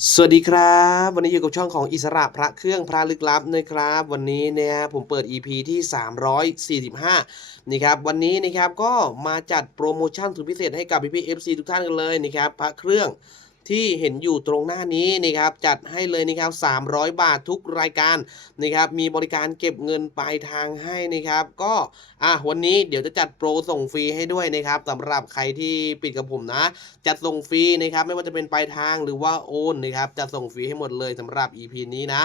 สวัสดีครับ วันนี้อยู่กับช่องของอิสระพระเครื่องพระลึกลับนะครับ วันนี้เนี่ยผมเปิด EP ที่ 345นี่ครับวันนี้นะครับก็มาจัดโปรโมชั่นสุดพิเศษให้กับพี่พีเอฟซีทุกท่านกันเลยนะครับพระเครื่อง ที่เห็นอยู่ตรงหน้านี้นะครับจัดให้เลยนะครับ300 บาททุกรายการนะครับมีบริการเก็บเงินปลายทางให้นะครับก็อะวันนี้เดี๋ยวจะจัดโปรส่งฟรีให้ด้วยนะครับสำหรับใครที่ปิดกับผมนะ จัดส่งฟรีนะครับไม่ว่าจะเป็นปลายทางหรือว่าโอนนะครับจัดส่งฟรีให้หมดเลยสำหรับ EP นี้นะ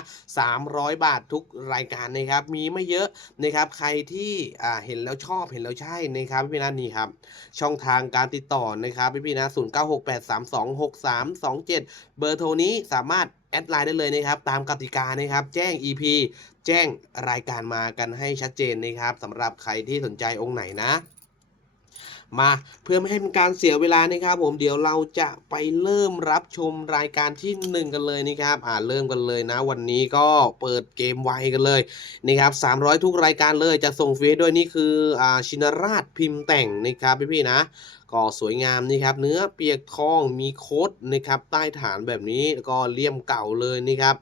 300 บาททุกรายการนะครับมีไม่เยอะนะครับใครที่อ่าเห็นแล้วชอบเห็นแล้วใช่นะครับพี่พี่นันนี่ครับช่องทางการติดต่อนะครับพี่พี่นะ0 9 6 8 3 2 6 3 2 7 เบอร์โทรนี้สามารถแอดไลน์ได้เลยนะครับ ตามกติกานะครับ แจ้ง EP แจ้งรายการมากันให้ชัดเจนนะครับสำหรับใครที่สนใจองค์ไหนนะ มาเพื่อไม่ให้เป็นการเสียเวลานะครับ ผมเดี๋ยวเราจะไปเริ่มรับชมรายการที่ 1 กันเลยนะครับอ่าเริ่มกันเลยนะ วันนี้ก็เปิดเกมไวกันเลยนะครับ300 ทุกรายการเลยจะส่งฟรีด้วยนี่คืออ่าชินราชพิมพ์แต่งนะครับพี่ๆนะ ก็สวยงามนี่ครับ เนื้อเปียกทองมีโคดนะครับใต้ฐานแบบนี้แล้วก็เลี่ยมเก่าเลยนี่ครับ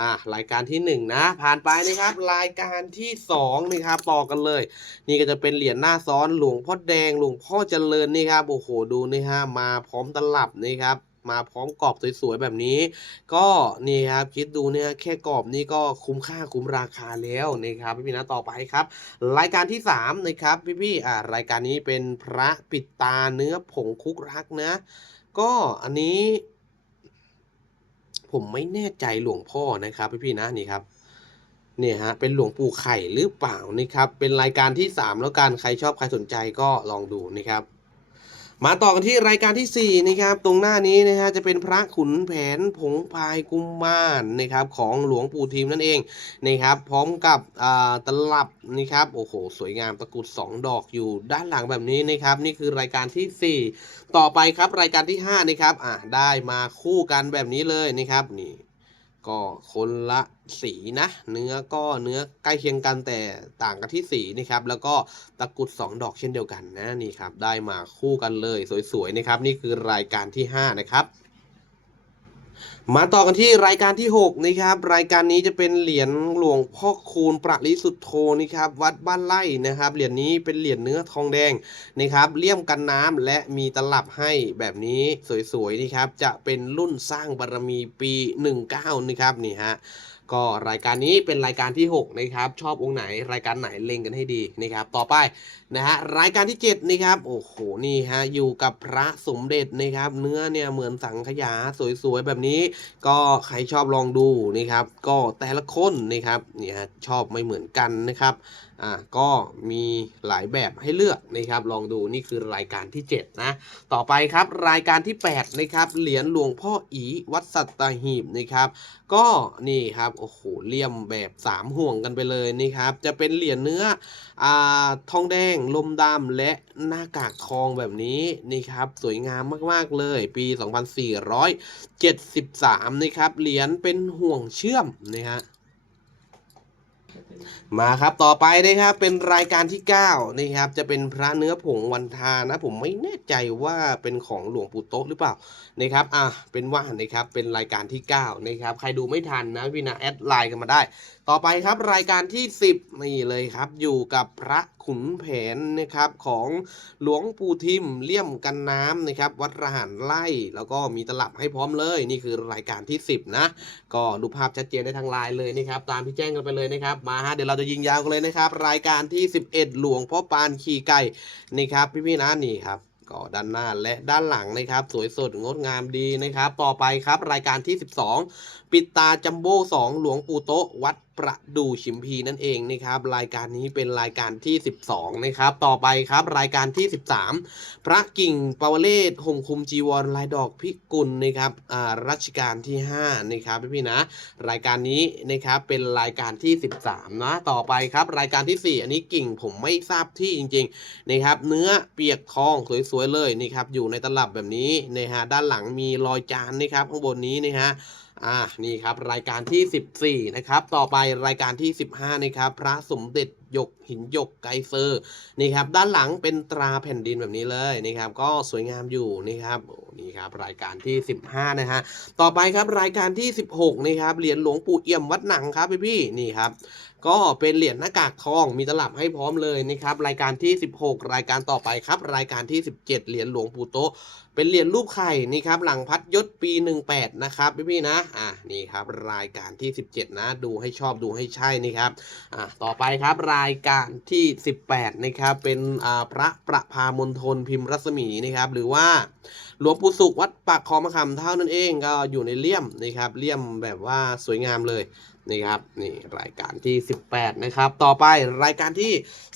อ่ารายการที่ 1 นะ ผ่านไปนะครับ รายการที่2นะครับต่อกันเลย นี่ก็จะเป็นเหรียญหน้าซ้อนหลวงพ่อแดงหลวงพ่อเจริญนี่ครับโอ้โหดูนี่ฮะมาพร้อมตลับนี่ครับ มาพร้อมกรอบสวยๆแบบนี้ ก็นี่ครับคิดดูเนี่ยแค่กรอบนี่ก็คุ้มค่าคุ้มราคาแล้วนะครับพี่พี่นะต่อไปครับ รายการที่3นะครับพี่ๆอ่ารายการนี้เป็นพระปิดตาเนื้อผงคุกรักนะก็อันนี้ ผมไม่แน่ใจหลวงพ่อนะครับพี่ๆนะนี่ครับเนี่ยฮะเป็นหลวงปู่ไข่หรือเปล่านะครับเป็นรายการที่ 3 แล้วกันใครชอบใครสนใจก็ลองดูนะครับ มาต่อกันที่รายการที่ 4 นะครับ ตรงหน้านี้นะฮะจะเป็นพระขุนแผนผงพายกุมมารนะครับของหลวงปู่ทิมนั่นเองนะครับพร้อมกับตลับนะครับโอ้โห สวยงามตะกรุด 2 ดอกอยู่ด้านหลังแบบนี้นะครับ นี่คือรายการที่ 4 ต่อไปครับรายการที่5นะครับอะได้มาคู่กันแบบนี้เลยนะครับนี่ ก็คนละสีนะ เนื้อก็เนื้อใกล้เคียงกันแต่ต่างกันที่สีนะครับ แล้วก็ตะกุด 2 ดอกเช่นเดียวกันนะนี่ครับ ได้มาคู่กันเลยสวยๆนะครับ นี่คือรายการที่ 5 นะครับ มาต่อกันที่รายการที่ 6 นะครับ รายการนี้จะเป็นเหรียญหลวงพ่อคูณประลิสุทโธนะครับวัดบ้านไร่นะครับเหรียญนี้เป็นเหรียญเนื้อทองแดงนะครับเลี่ยมกันน้ำและมีตลับให้แบบนี้สวยๆนี่ครับจะเป็นรุ่นสร้างบารมีปี 19นะครับนี่ฮะ ก็รายการนี้เป็นรายการที่ 6 นะครับ ชอบองค์ไหนรายการไหนเล็งกันให้ดีนะครับ ต่อไปนะฮะรายการที่ 7 นะครับ โอ้โหนี่ฮะอยู่กับพระสมเด็จนะครับ เนื้อเนี่ยเหมือนสังขยาสวยๆแบบนี้ ก็ใครชอบลองดูนะครับ ก็แต่ละคนนะครับเนี่ยฮะชอบไม่เหมือนกันนะครับอ่าก็มีหลายแบบให้เลือกนะครับ ลองดูนี่คือรายการที่ 7 นะ ต่อไปครับรายการที่ 8 นะครับเหรียญหลวงพ่ออีวัดสัตหีบนะครับ ก็นี่ครับโอ้โหเลี่ยมแบบ3ห่วงกันไปเลยนี่ครับ จะเป็นเหรียญเนื้ออ่าทองแดงลมดำและหน้ากากทองแบบนี้นี่ครับ สวยงามมากๆเลย ปี 2473 นะครับ เหรียญเป็นห่วงเชื่อมนะฮะ มาครับต่อไปนะครับเป็นรายการที่9นะครับจะเป็นพระเนื้อผงวันทานะ ผมไม่แน่ใจว่าเป็นของหลวงปู่โต๊ะหรือเปล่านะครับอะเป็นว่านะครับเป็นรายการที่9นะครับใครดูไม่ทันนะพี่นะแอดไลน์กันมาได้ ต่อไปครับรายการที่ 10นี่เลยครับอยู่กับพระขุนแผนนะครับของหลวงปู่ทิมเลี่ยมกันน้ำนะครับวัดระหันไล่แล้วก็มีตลับให้พร้อมเลยนี่คือรายการที่ 10นะก็ดูภาพชัดเจนได้ทางไลน์เลยนะครับตามที่แจ้งกันไปเลยนะครับมาฮะเดี๋ยวเราจะยิงยาวกันเลยนะครับ รายการที่ 11 หลวงพ่อปานขี่ไก่นี่ครับ พี่ๆนะนี่ครับก็ด้านหน้าและด้านหลังนะครับ สวยสดงดงามดีนะครับ ต่อไปครับรายการที่ 12 ปิดตาจัมโบ้2หลวงปู่โตวัด ประดูชิมพีนั่นเองนะครับ รายการนี้เป็นรายการที่ 12 นะครับ ต่อไปครับรายการที่ 13 พระกิ่งปาวเลศห่มคุมจีวรลายดอกพิกุลนะครับอ่ารัชกาลที่5นะครับพี่ๆนะ รายการนี้นะครับเป็นรายการที่ 13 นะ ต่อไปครับ รายการที่ 4 อันนี้กิ่งผมไม่ทราบที่จริงๆนะครับ เนื้อเปียกทองสวยๆเลยนี่ครับอยู่ในตลับแบบนี้นะฮะด้านหลังมีรอยจานนะครับข้างบนนี้นะฮะ อ่านี่ครับรายการที่ 14 นะครับ ต่อไปรายการที่ 15 นะครับ พระสมเด็จหยกหินหยกไกเซอร์นี่ครับด้านหลังเป็นตราแผ่นดินแบบนี้เลยนะครับ ก็สวยงามอยู่นี่ครับนี่ครับรายการที่ 15 นะฮะต่อไปครับรายการที่ 16 นะครับเหรียญหลวงปู่เอี่ยมวัดหนังครับพี่พี่นี่ครับ ก็เป็นเหรียญหน้ากากทองมีตลับให้พร้อมเลยนะครับรายการที่ 16 รายการต่อไปครับ รายการที่ 17 เหรียญหลวงปู่โตเป็นเหรียญรูปไข่นี่ครับหลังพัดยศปี 18 นะครับพี่พี่ๆนะอะนี่ครับรายการที่ 17 นะ ดูให้ชอบดูให้ใช่นี่ครับอะต่อไปครับรายการที่ 18 นะครับเป็นอ่าพระประพามณฑลพิมพ์รัศมีนะครับหรือว่าหลวงปู่สุขวัดปากคลองมะขามเท่านั้นเองก็อยู่ในเลี่ยมนะครับเลี่ยมแบบว่าสวยงามเลย นี่ครับนี่รายการที่ 18 นะครับ ต่อไปรายการที่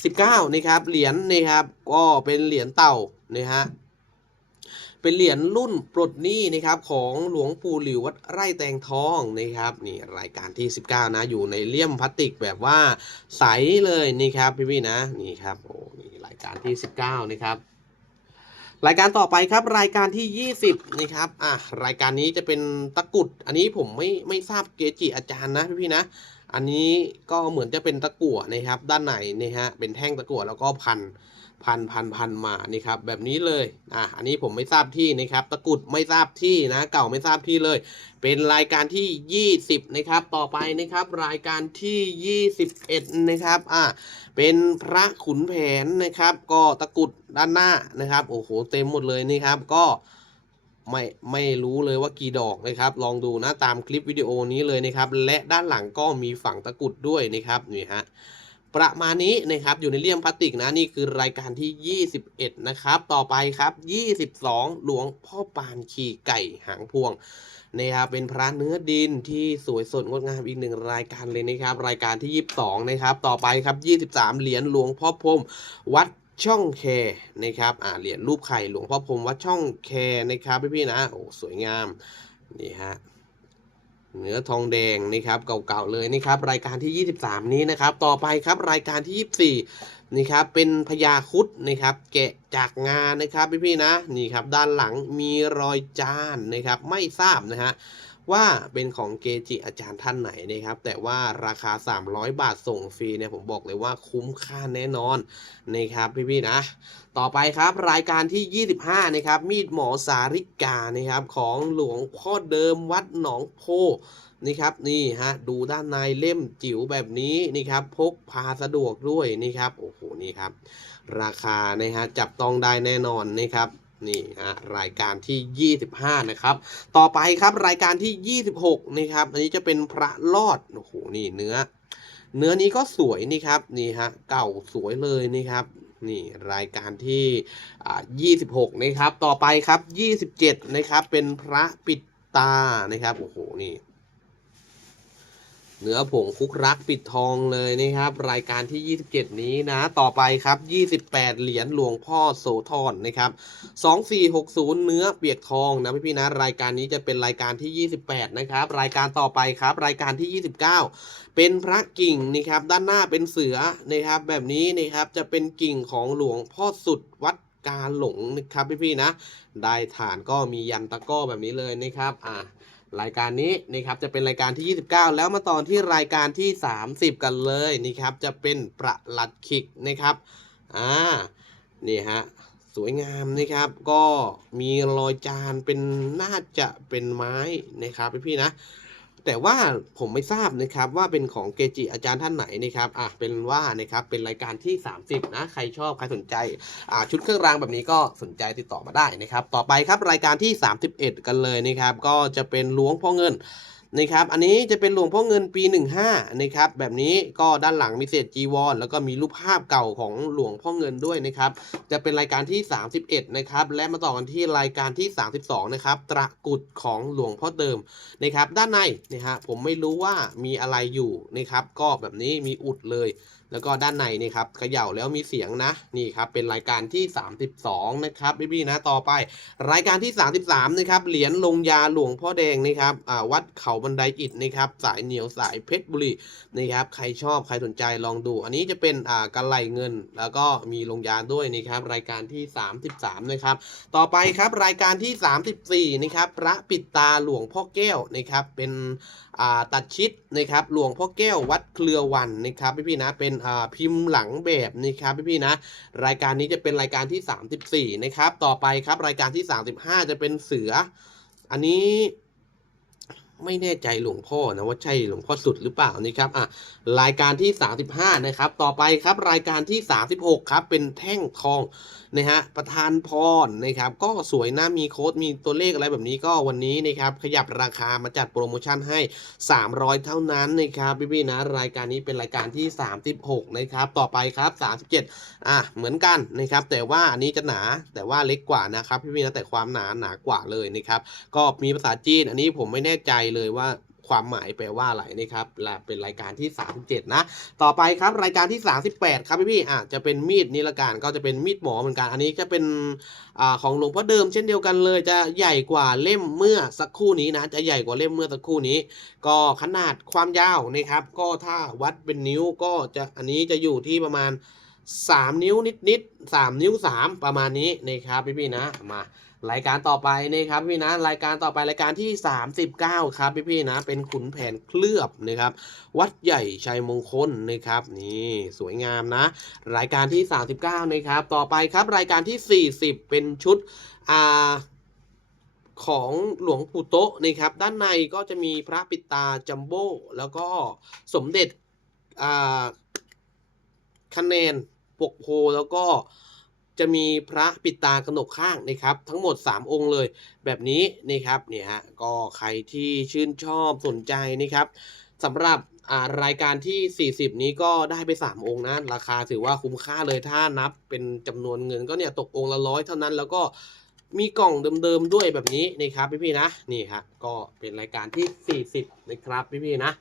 19 นะครับ เหรียญนี่ครับก็เป็นเหรียญเต่านะฮะเป็นเหรียญรุ่นปลดหนี้นะครับของหลวงปู่หลิววัดไร่แตงทองนะครับนี่รายการที่ 19 นะอยู่ในเลี่ยมพลาสติกแบบว่าใสเลยนี่ครับพี่ๆนะนี่ครับโอ้นี่รายการที่ 19 นะครับ รายการต่อไปครับรายการที่ 20นะครับอะรายการนี้จะเป็นตะกุด อันนี้ผมไม่ไม่ทราบเกจิอาจารย์นะพี่ๆนะ อันนี้ก็เหมือนจะเป็นตะกั่วนะครับ ด้านในนี่ฮะเป็นแท่งตะกั่วแล้วก็พัน พันพันพันมานี่ครับแบบนี้เลยอะอันนี้ผมไม่ทราบที่นะครับตะกุดไม่ทราบที่นะ เก่าไม่ทราบที่เลย เป็นรายการที่ 20นะครับต่อไปนะครับรายการที่ 21นะครับอะเป็นพระขุนแผนนะครับ ก็ตะกุดด้านหน้านะครับ โอ้โหเต็มหมดเลยนี่ครับก็ไม่ไม่รู้เลยว่ากี่ดอกนะครับ ลองดูนะตามคลิปวิดีโอนี้เลยนะครับ และด้านหลังก็มีฝั่งตะกุดด้วยนะครับนี่ฮะ ประมาณนี้นะครับอยู่ในเลี่ยมพลาสติกนะนี่คือรายการที่ 21 นะครับ ต่อไปครับ 22 หลวงพ่อปานขี่ไก่หางพวงนะครับเป็นพระเนื้อดินที่สวยสดงดงามอีกหนึ่งรายการเลยนะครับ รายการที่ 22 นะครับ ต่อไปครับ 23 เหรียญหลวงพ่อพรมวัดช่องแคนะครับอ่าเหรียญรูปไข่หลวงพ่อพรมวัดช่องแคนะครับพี่ๆนะโอ้สวยงามนี่ฮะ เนื้อทองแดงนี่ครับเก่าๆเลยนี่ครับรายการที่ 23 นี้นะครับ ต่อไปครับรายการที่ 24นี่ครับเป็นพญาคุดนะครับแกะจากงานนะครับพี่ๆนะนี่ครับด้านหลังมีรอยจานนะครับไม่ทราบนะฮะ ว่าเป็นของเกจิอาจารย์ท่านไหนนะครับ แต่ว่าราคา 300 บาทส่งฟรีเนี่ยผมบอกเลยว่าคุ้มค่าแน่นอนนะครับพี่ๆนะ ต่อไปครับรายการที่ 25 นะครับ มีดหมอสาริกานะครับของหลวงพ่อเดิมวัดหนองโพนี่ครับนี่ฮะดูด้านในเล่มจิ๋วแบบนี้นี่ครับพกพาสะดวกด้วยนี่ครับโอ้โหนี่ครับ ราคานะฮะจับต้องได้แน่นอนนะครับ นี่ฮะรายการที่ 25 นะครับ ต่อไปครับรายการที่ 26 นะครับ อันนี้จะเป็นพระรอด โอ้โห นี่เนื้อ เนื้อนี้ก็สวยนี่ครับ นี่ฮะ เก่าสวยเลยนี่ครับ นี่รายการที่อ่า26 นะครับ ต่อไปครับ 27 นะครับ เป็นพระปิดตา นะครับ โอ้โห นี่ เนื้อผงคุกรักปิดทองเลยนะครับ รายการที่ 27 นี้นะ ต่อไปครับ 28 เหรียญหลวงพ่อโสธรนะครับ 2460 เนื้อเปียกทองนะพี่พี่นะ รายการนี้จะเป็นรายการที่ 28 นะครับ รายการต่อไปครับ รายการที่ 29 เป็นพระกิ่งนะครับ ด้านหน้าเป็นเสือนะครับ แบบนี้นะครับจะเป็นกิ่งของหลวงพ่อสุดวัดกาหลงนะครับพี่พี่นะ ได้ฐานก็มียันตะก้อแบบนี้เลยนะครับ อ่า รายการนี้นะครับจะเป็นรายการที่ 29 แล้วมาตอนที่รายการที่ 30 กันเลยนี่ครับจะเป็นประหลัดขิกนะครับอ่านี่ฮะสวยงามนะครับก็มีรอยจานเป็นน่าจะเป็นไม้นะครับพี่ๆนะ แต่ว่าผมไม่ทราบนะครับว่าเป็นของเกจิอาจารย์ท่านไหนนะครับอะเป็นว่านะครับเป็นรายการที่ 30 นะ ใครชอบ ใครสนใจอ่าชุดเครื่องรางแบบนี้ก็สนใจติดต่อมาได้นะครับ ต่อไปครับรายการที่ 31 กันเลยนะครับ ก็จะเป็นล้วงพ่อเงิน นะครับอันนี้จะเป็นหลวงพ่อเงินปี 15นะครับแบบนี้ก็ด้านหลังมีเศษจีวรแล้วก็มีรูปภาพเก่าของหลวงพ่อเงินด้วยนะครับจะเป็นรายการที่ 31นะครับและมาต่อกันที่รายการที่ 32นะครับตระกุดของหลวงพ่อเดิมนะครับด้านในนะฮะผมไม่รู้ว่ามีอะไรอยู่นะครับก็แบบนี้มีอุดเลย แล้วก็ด้านในนี่ครับเขย่าแล้วมีเสียงนะนี่ครับเป็นรายการที่ 32 นะครับพี่ๆนะต่อไป รายการที่ 33 นะครับเหรียญลงยาหลวงพ่อแดงนะครับวัดเขาบันไดอิฐนะครับสายเหนียวสายเพชรบุรีนะครับใครชอบใครสนใจลองดู อันนี้จะเป็นกระไหลเงิน แล้วก็มีลงยาด้วยนะครับรายการที่ 33 นะครับต่อไปครับรายการที่ 34 นะครับพระปิดตาหลวงพ่อแก้วนะครับเป็นตัดชิดนะครับหลวงพ่อแก้ววัดเครือวันนะครับพี่ๆนะเป็นอ่าพิมพ์หลังแบบนะครับพี่ๆนะ รายการนี้จะเป็นรายการที่ 34 นะครับ ต่อไปครับรายการที่ 35 จะเป็นเสือ อันนี้ ไม่แน่ใจหลวงพ่อนะว่าใช่หลวงพ่อสุดหรือเปล่านี่ครับอะรายการที่ 35 นะครับ ต่อไปครับรายการที่ 36 ครับ เป็นแท่งทองนะฮะประธานพรนะครับ ก็สวยนะมีโค้ดมีตัวเลขอะไรแบบนี้ก็วันนี้นะครับ ขยับราคามาจัดโปรโมชั่นให้ 300 เท่านั้นนะครับพี่ๆนะรายการนี้เป็นรายการที่ 36 นะครับ ต่อไปครับ 37 อะเหมือนกันนะครับ แต่ว่าอันนี้จะหนาแต่ว่าเล็กกว่านะครับพี่ๆนะแต่ความหนาหนากว่าเลยนะครับ ก็มีภาษาจีน อันนี้ผมไม่แน่ใจเลยว่าความหมายแปลว่าอะไรนะครับและเป็นรายการที่ 37 นะ ต่อไปครับรายการที่ 38 ครับพี่ๆอะจะเป็นมีดนิรการก็จะเป็นมีดหมอเหมือนกัน อันนี้จะเป็นอ่าของหลวงพ่อเดิมเช่นเดียวกันเลย จะใหญ่กว่าเล่มเมื่อสักครู่นี้นะ จะใหญ่กว่าเล่มเมื่อสักครู่นี้ ก็ขนาดความยาวนะครับ ก็ถ้าวัดเป็นนิ้วก็จะอันนี้จะอยู่ที่ประมาณ 3 นิ้วนิดๆ3นิ้ว 3 ประมาณนี้นะครับพี่ๆนะมารายการต่อไปนะครับพี่นะรายการต่อไปรายการที่ 39 ครับพี่ๆนะ เป็นขุนแผนเคลือบนะครับ วัดใหญ่ชัยมงคลนะครับนี่สวยงามนะ รายการที่ 39นะครับต่อไปครับรายการที่ 40 เป็นชุดอ่าของหลวงปู่โตะนะครับ ด้านในก็จะมีพระปิตาจัมโบ้แล้วก็สมเด็จอ่าคะแนน ปกโพแล้วก็จะมีพระปิดตากระหนกข้างนะครับ ทั้งหมด 3 องค์เลย แบบนี้นะครับเนี่ยฮะก็ใครที่ชื่นชอบสนใจนะครับสำหรับรายการที่ 40 นี้ก็ได้ไป 3 องค์นะ ราคาถือว่าคุ้มค่าเลยถ้านับเป็นจำนวนเงินก็เนี่ยตกองค์ละร้อยเท่านั้นแล้วก็มีกล่องเดิมๆด้วยแบบนี้นะครับพี่ๆนะนี่ฮะก็เป็นรายการที่ 40 นะครับพี่ๆนะ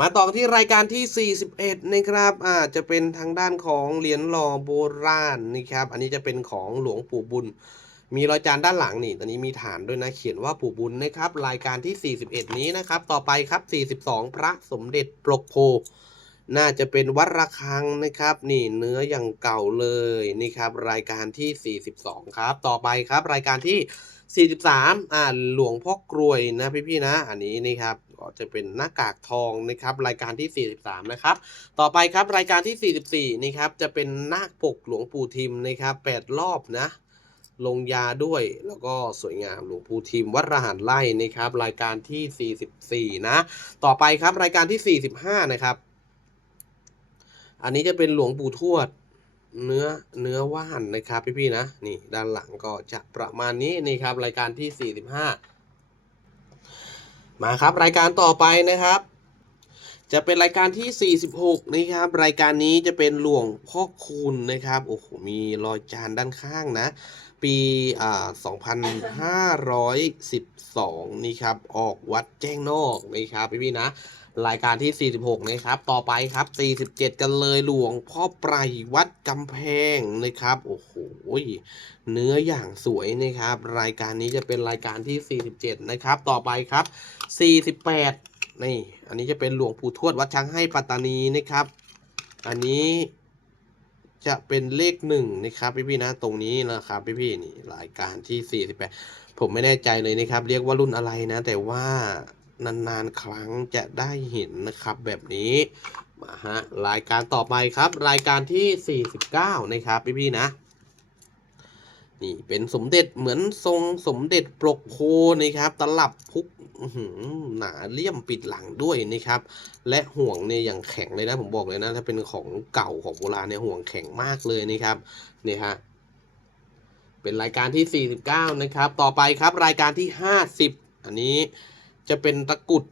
มาต่อกันที่รายการที่ 41 นะครับอ่าจะเป็นทางด้านของเหรียญหล่อโบราณนะครับ อันนี้จะเป็นของหลวงปู่บุญ มีรอยจานด้านหลังนี่ ตอนนี้มีฐานด้วยนะ เขียนว่าปู่บุญนะครับ รายการที่ 41 นี้นะครับ ต่อไปครับ 42 พระสมเด็จปรกโพ น่าจะเป็นวัดระฆังนะครับ นี่เนื้ออย่างเก่าเลยนี่ครับ รายการที่ 42 ครับ ต่อไปครับ รายการที่ 43 อ่าหลวงพ่อกรวยนะพี่ๆนะ อันนี้นี่ครับ ก็จะเป็นหน้ากากทองนะครับรายการที่ 43 นะครับ ต่อไปครับรายการที่ 44นี่ครับจะเป็นนาคปกหลวงปู่ทิมนะครับ8รอบนะลงยาด้วยแล้วก็สวยงามหลวงปู่ทิมวัดรหารไล่นะครับ รายการที่ 44 นะ ต่อไปครับรายการที่ 45 นะครับ อันนี้จะเป็นหลวงปู่ทวดเนื้อเนื้อว่านนะครับพี่ๆนะนี่ด้านหลังก็จะประมาณนี้นี่ครับรายการที่ 45 มาครับรายการต่อไปนะครับ จะเป็นรายการที่ 46 นะครับ รายการนี้จะเป็นหลวงพ่อคุณนะครับโอ้โหมีรอยจานด้านข้างนะ ปีอ่า2512 นี่ครับ ออกวัดแจ้งนอกนะครับพี่ๆนะ รายการที่ 46 นะครับ ต่อไปครับ 47 กันเลยหลวงพ่อไพรวัดกำแพงนะครับ โอ้โห เนื้ออย่างสวยนะครับ รายการนี้จะเป็นรายการที่ 47 นะครับ ต่อไปครับ 48 นี่ อันนี้จะเป็นหลวงปู่ทวดวัดช้างให้ปัตตานีนะครับ อันนี้จะเป็นเลขหนึ่งนะครับพี่ๆนะตรงนี้นะครับพี่ๆนี่รายการที่ 48 ผมไม่แน่ใจเลยนะครับ เรียกว่ารุ่นอะไรนะ แต่ว่า นานๆ ครั้งจะได้เห็นนะครับแบบนี้มาฮะรายการต่อไปครับ รายการที่ 49 นะครับพี่ๆนะ นี่เป็นสมเด็จเหมือนทรงสมเด็จปรกโพนะครับ ตลับพุกอื้อหือหนาเลี่ยมปิดหลังด้วยนะครับ และห่วงเนี่ยอย่างแข็งเลยนะผมบอกเลยนะ ถ้าเป็นของเก่าของโบราณเนี่ยห่วงแข็งมากเลยนะครับนี่ฮะเป็นรายการที่ 49 นะครับ ต่อไปครับรายการที่ 50 อันนี้ จะเป็นตะกุด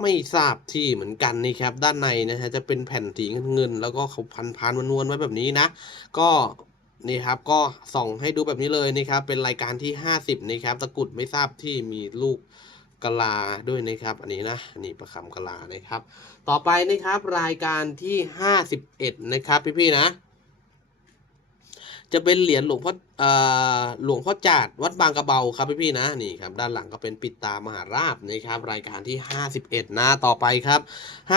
ไม่ทราบที่เหมือนกันนี่ครับ ด้านในนะฮะจะเป็นแผ่นสีเงิน แล้วก็เขาพันพันๆนวลๆไว้แบบนี้นะ ก็นี่ครับก็ส่องให้ดูแบบนี้เลยนะครับ เป็นรายการที่ 50นะครับ ตะกุดไม่ทราบที่มีลูกกะลาด้วยนะครับ อันนี้นะนี่ประคำกะลานะครับ ต่อไปนะครับรายการที่ห้าสิบเอ็ดนะครับพี่ๆนะ จะเป็นเหรียญหลวงพ่อหลวงพ่อจาดวัดบางกระเบาครับพี่ๆนะนี่ครับด้านหลังก็เป็นปิดตามหาราบนะครับรายการที่ 51 นะต่อไปครับ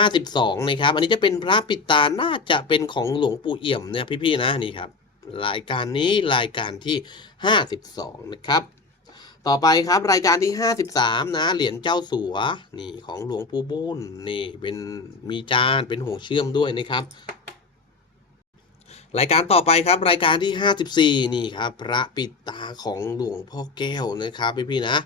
52 นะครับ อันนี้จะเป็นพระปิดตาน่าจะเป็นของหลวงปู่เอี่ยมเนี่ยพี่ๆนะนี่ครับรายการนี้รายการที่ 52 นะครับ ต่อไปครับรายการที่ 53 นะ เหรียญเจ้าสัวนี่ของหลวงปู่บุญนี่เป็นมีจานเป็นห่วงเชื่อมด้วยนะครับ รายการต่อไปครับรายการที่ 54 นี่ครับ พระปิดตาของหลวงพ่อแก้วนะครับพี่ๆนะ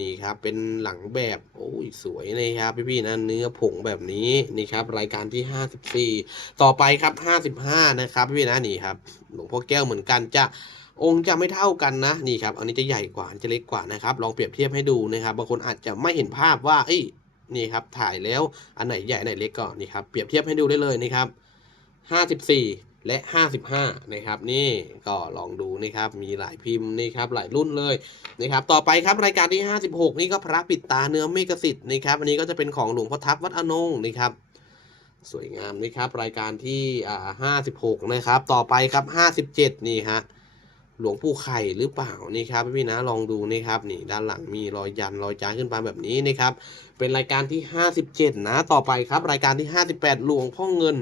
นี่ครับเป็นหลังแบบโอ้ยสวยนะครับพี่ๆนะเนื้อผงแบบนี้นี่ครับ รายการที่ 54 ต่อไปครับ 55 นะครับพี่ๆนะนี่ครับ หลวงพ่อแก้วเหมือนกันจะองค์จะไม่เท่ากันนะนี่ครับ อันนี้จะใหญ่กว่าอันจะเล็กกว่านะครับ ลองเปรียบเทียบให้ดูนะครับบางคนอาจจะไม่เห็นภาพว่าเอ้นี่ครับถ่ายแล้วอันไหนใหญ่อันไหนเล็กก็นี่ครับเปรียบเทียบให้ดูได้เลยนะครับ 54 และ 55 นะครับ นี่ก็ลองดูนะครับ มีหลายพิมพ์นี่ครับ หลายรุ่นเลยนะครับ ต่อไปครับรายการที่ 56 นี่ก็พระปิดตาเนื้อเมกสิทธิ์นะครับ อันนี้ก็จะเป็นของหลวงพ่อทับวัดอนงนะครับ สวยงามนะครับ รายการที่อ่า56 นะครับ ต่อไปครับ 57 นี่ฮะ หลวงปู่ไข่หรือเปล่านี่ครับพี่นะลองดูนี่ครับ นี่ด้านหลังมีรอยยันรอยจานขึ้นมาแบบนี้นะครับ เป็นรายการที่ 57 นะ ต่อไปครับ รายการที่ 58 หลวงพ่อเงิน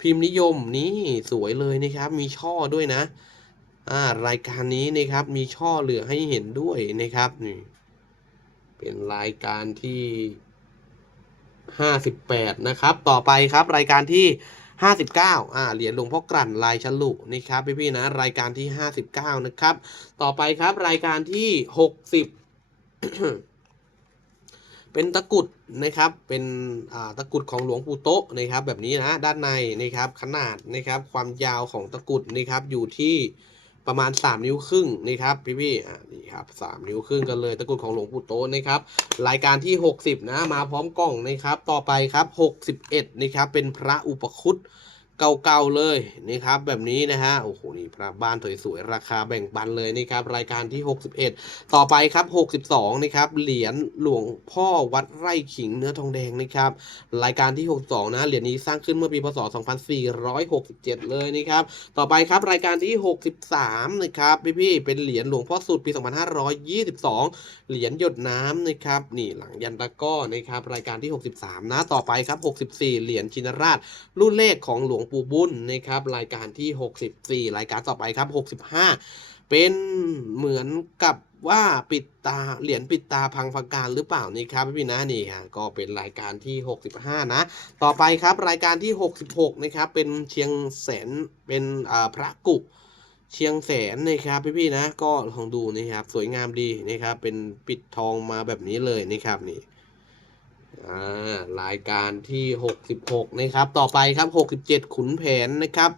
พิมพ์นิยมนี่สวยเลยนะครับ มีช่อด้วยนะอ่ารายการนี้นะครับมีช่อเหลือให้เห็นด้วยนะครับนี่เป็นรายการที่58นะครับ ต่อไปครับรายการที่59อ่าเหรียญหลวงพ่อกลั่นลายฉลุนี่ครับพี่ๆนะรายการที่59นะครับ ต่อไปครับรายการที่60 เป็นตะกุดนะครับ เป็นตะกุดของหลวงปู่โตะนะครับ แบบนี้นะ ด้านในนะครับ ขนาดนะครับ ความยาวของตะกุดนะครับ อยู่ที่ประมาณ 3 นิ้วครึ่งนะครับพี่ๆอ่านี่ครับ3นิ้วครึ่งกันเลยตะกุดของหลวงปู่โตะนะครับ รายการที่ 60 นะ มาพร้อมกล่องนะครับ ต่อไปครับ 61 นะครับ เป็นพระอุปคุต เก่าๆเลยนะครับแบบนี้นะฮะโอ้โหนี่พระบ้านสวยๆราคาแบ่งปันเลยนะครับรายการที่ 61 ต่อไปครับ 62นะครับเหรียญหลวงพ่อวัดไร่ขิงเนื้อทองแดงนะครับรายการที่ 62นะเหรียญนี้สร้างขึ้นเมื่อปีพศ 2467 เลยนะครับต่อไปครับรายการที่ 63นะครับพี่ๆเป็นเหรียญหลวงพ่อสุดปี 2522 เหรียญหยดน้ำนะครับนี่หลังยันตะก้อนะครับรายการที่ 63 นะต่อไปครับ 64 เหรียญชินราชรุ่นเลขของหลวงปู่บุญนะครับรายการที่ 64 รายการต่อไปครับ 65 เป็นเหมือนกับว่าปิดตาเหรียญปิดตาพังพังการหรือเปล่านี่ครับพี่ๆนะนี่ฮะก็เป็นรายการที่ 65 นะ ต่อไปครับรายการที่ 66 นะครับ เป็นเชียงแสนเป็นพระกุเชียงแสนนะครับพี่ๆนะก็ลองดูนะครับสวยงามดีนะครับเป็นปิดทองมาแบบนี้เลยนะครับนี่ รายการที่ 66 นะครับ ต่อไปครับ 67 ขุนแผนนะครับ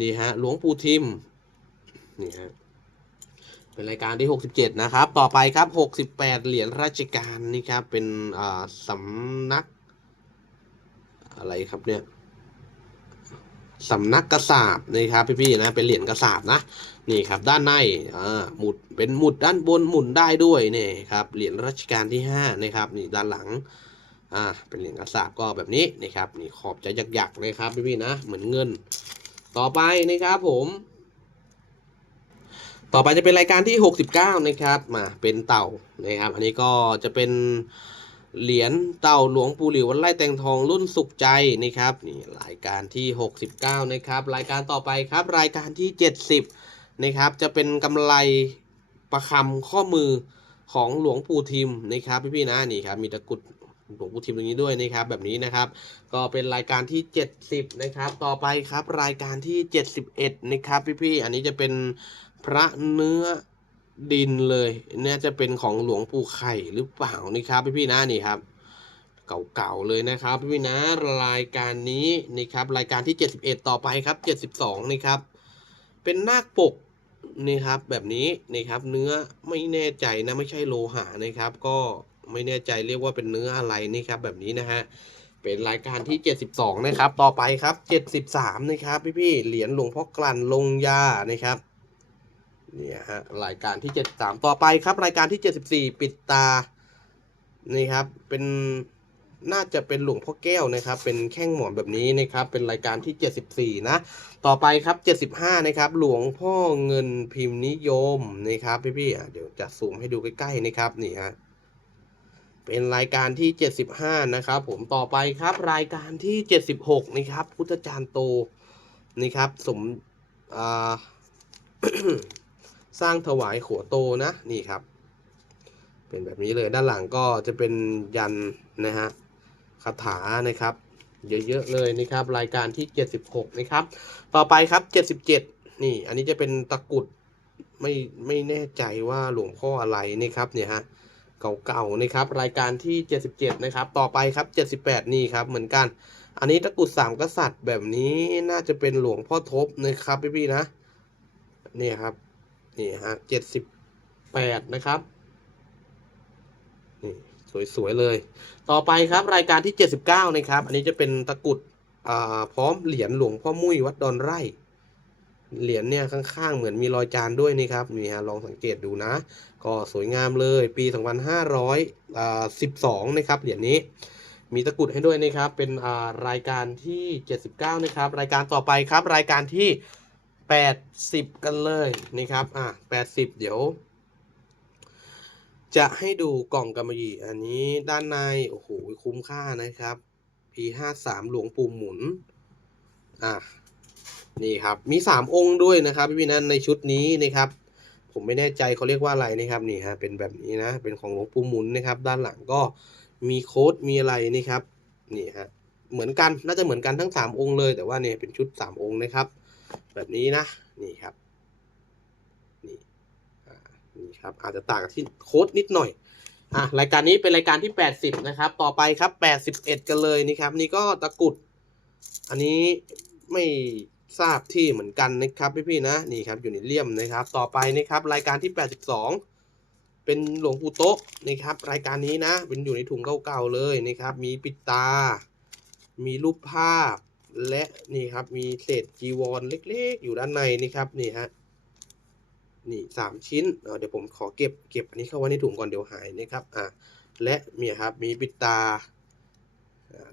นี่ฮะ หลวงปู่ทิม นี่ฮะ เป็นรายการที่ 67 นะครับ ต่อไปครับ 68 เหรียญราชการนี่ครับ เป็นอ่าสำนัก อะไรครับเนี่ยสำนักกระสาบนะครับพี่ๆนะ เป็นเหรียญกระสาบนะ นี่ครับด้านในอ่าหมุดเป็นหมุดด้านบนหมุนได้ด้วยนี่ครับเหรียญรัชกาลที่ห้านะครับนี่ด้านหลังอ่าเป็นเหรียญกระสาบก็แบบนี้นะครับนี่ขอบจะหยักๆนะครับพี่ๆนะเหมือนเงิน ต่อไปนะครับผม ต่อไปจะเป็นรายการที่ 69 นะครับมาเป็นเต่านะครับ อันนี้ก็จะเป็นเหรียญเต่าหลวงปู่หลิววัดไร่แตงทองรุ่นสุขใจนะครับนี่รายการที่ 69 นะครับ รายการต่อไปครับรายการที่ 70 นะครับ จะเป็นกำไรประคำข้อมือของหลวงปู่ทิมนะครับพี่ๆนะนี่ครับมีตะกรุดหลวงปู่ทิมตรงนี้ด้วยนะครับแบบนี้นะครับ ก็เป็นรายการที่ 70 นะครับ ต่อไปครับรายการที่ 71 นะครับพี่ๆอันนี้จะเป็นพระเนื้อดินเลยเนี่ยจะเป็นของหลวงปู่ไข่หรือเปล่านี่ครับพี่ๆนะนี่ครับเก่าๆเลยนะครับพี่ๆนะรายการนี้นี่ครับรายการที่ 71 ต่อไปครับ 72นี่ครับ เป็นนาคปก นี่ครับแบบนี้นี่ครับเนื้อไม่แน่ใจนะไม่ใช่โลหะนะครับ ก็ไม่แน่ใจเรียกว่าเป็นเนื้ออะไรนี่ครับแบบนี้นะฮะเป็นรายการที่ 72 นะครับ ต่อไปครับ 73 นะครับพี่ๆเหรียญหลวงพ่อกลั่นลงยานะครับเนี่ยฮะรายการที่ 73 ต่อไปครับ รายการที่ 74 ปิดตานี่ครับเป็น น่าจะเป็นหลวงพ่อแก้วนะครับ เป็นแข้งหมอนแบบนี้นะครับ เป็นรายการที่ 74 นะ ต่อไปครับ 75 นะครับ หลวงพ่อเงินพิมพ์นิยมนะครับพี่ๆเดี๋ยวจะซูมให้ดูใกล้ๆนะครับนี่ฮะเป็นรายการที่ 75 นะครับผมต่อไปครับรายการที่ 76 นะครับ พุทธจารย์โตนี่ครับ สมสร้างถวายขัวโตนะนี่ครับ เป็นแบบนี้เลยด้านหลังก็จะเป็นยันนะฮะาถานะครับ เยอะๆเลยนะครับ รายการที่ 76 นะครับ ต่อไปครับ 77 นี่ อันนี้จะเป็นตะกุดไม่ไม่แน่ใจว่าหลวงพ่ออะไรนี่ครับเนี่ยฮะเก่าๆนะครับ รายการที่ 77 นะครับ ต่อไปครับ 78 นี่ครับเหมือนกัน อันนี้ตะกุดสามกษัตริย์แบบนี้น่าจะเป็นหลวงพ่อทบนะครับพี่ๆนะนี่ครับนี่ฮะ78 นะครับนี่ สวยๆเลย ต่อไปครับรายการที่ 79 นะครับ อันนี้จะเป็นตะกุดอ่าพร้อมเหรียญหลวงพ่อมุ้ยวัดดอนไร่ เหรียญเนี่ยข้างๆ เหมือนมีรอยจานด้วยนี่ครับนี่ฮะลองสังเกตดูนะ ก็สวยงามเลยปี 2512 นะครับเหรียญนี้มีตะกุดให้ด้วยนะครับ เป็นอ่ารายการที่ 79 นะครับ รายการต่อไปครับ รายการที่ 80 กันเลยนะครับ อะ80 เดี๋ยว จะให้ดูกล่องกำมะหยี่อันนี้ด้านใน โอ้โห คุ้มค่านะครับ P53 หลวงปู่หมุน อะ นี่ครับ มี 3 องค์ด้วยนะครับพี่ๆนั้นในชุดนี้นะครับ ผมไม่แน่ใจเขาเรียกว่าอะไรนะครับนี่ฮะเป็นแบบนี้นะ เป็นของหลวงปู่หมุนนะครับ ด้านหลังก็มีโค้ดมีอะไรนี่ครับ นี่ฮะ เหมือนกัน น่าจะเหมือนกันทั้ง 3 องค์เลย แต่ว่าเนี่ยเป็นชุด 3 องค์นะครับ แบบนี้นะ นี่ครับ นี่ครับอาจจะต่างกับที่โค้ดนิดหน่อยอะรายการนี้เป็นรายการที่ 80 นะครับ ต่อไปครับ 81 กันเลยนะครับ นี่ก็ตะกุด อันนี้ไม่ทราบที่เหมือนกันนะครับพี่ๆนะนี่ครับอยู่ในเลี่ยมนะครับ ต่อไปนะครับ รายการที่ 82 เป็นหลวงปู่โต๊ะนะครับ รายการนี้นะ เป็นอยู่ในถุงเก่าๆเลยนะครับ มีปิดตา มีรูปภาพและนี่ครับมีเศษจีวรเล็กๆ อยู่ด้านในนะครับนี่ฮะ นี่สามชิ้นเเดี๋ยวผมขอเก็บเก็บอันนี้เข้าไว้ในถุงก่อนเดี๋ยวหายนะครับอะและเนี่ยครับมีปิดตา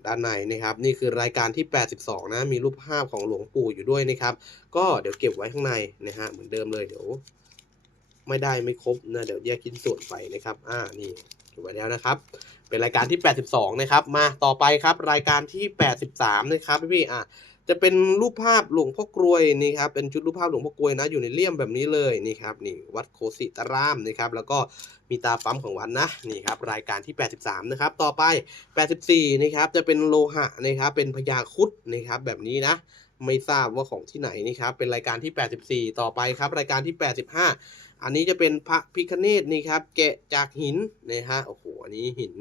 ด้านในนะครับ นี่คือรายการที่ 82 นะ มีรูปภาพของหลวงปู่อยู่ด้วยนะครับ ก็เดี๋ยวเก็บไว้ข้างในนะฮะเหมือนเดิมเลยเดี๋ยวไม่ได้ไม่ครบนะเดี๋ยวแยกชิ้นส่วนไปนะครับอ่านี่เก็บไว้แล้วนะครับ เป็นรายการที่ 82 นะครับ มาต่อไปครับรายการที่ 83 นะครับพี่ๆอะ จะเป็นรูปภาพหลวงพ่อกรวยนี่ครับเป็นชุดรูปภาพหลวงพ่อกรวยนะอยู่ในเลี่ยมแบบนี้เลยนี่ครับนี่วัดโคสิตารามนะครับแล้วก็มีตาปั๊มของวัดนะนี่ครับรายการที่ 83นะครับต่อไป 84นะครับจะเป็นโลหะนะครับเป็นพญาคุดนะครับแบบนี้นะไม่ทราบว่าของที่ไหนนี่ครับเป็นรายการที่ 84 ต่อไปครับรายการที่ 85 อันนี้จะเป็นพระพิคเนตนี่ครับแกะจากหินนะฮะโอ้โหอันนี้หิน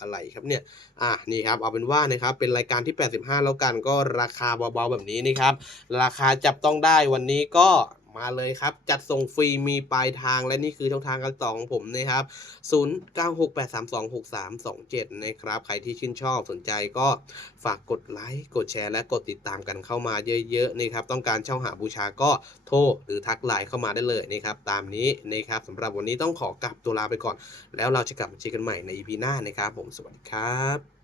อะไรครับเนี่ย อะนี่ครับเอาเป็นว่านะครับเป็นรายการที่ 85 แล้วกันก็ราคาเบาๆแบบนี้นะครับ ราคาจับต้องได้วันนี้ก็ มาเลยครับ จัดส่งฟรีมีปลายทางและนี่คือช่องทางการต่อของผมนะครับ 0968326327 นะครับ ใครที่ชื่นชอบสนใจก็ฝากกดไลค์กดแชร์และกดติดตามกันเข้ามาเยอะๆนะครับ ต้องการเช่าหาบูชาก็โทรหรือทักไลน์เข้ามาได้เลยนะครับ ตามนี้นะครับสำหรับวันนี้ต้องขอกลับตัวลาไปก่อน แล้วเราจะกลับมาเจอกันใหม่ใน EP หน้านะครับ ผมสวัสดีครับ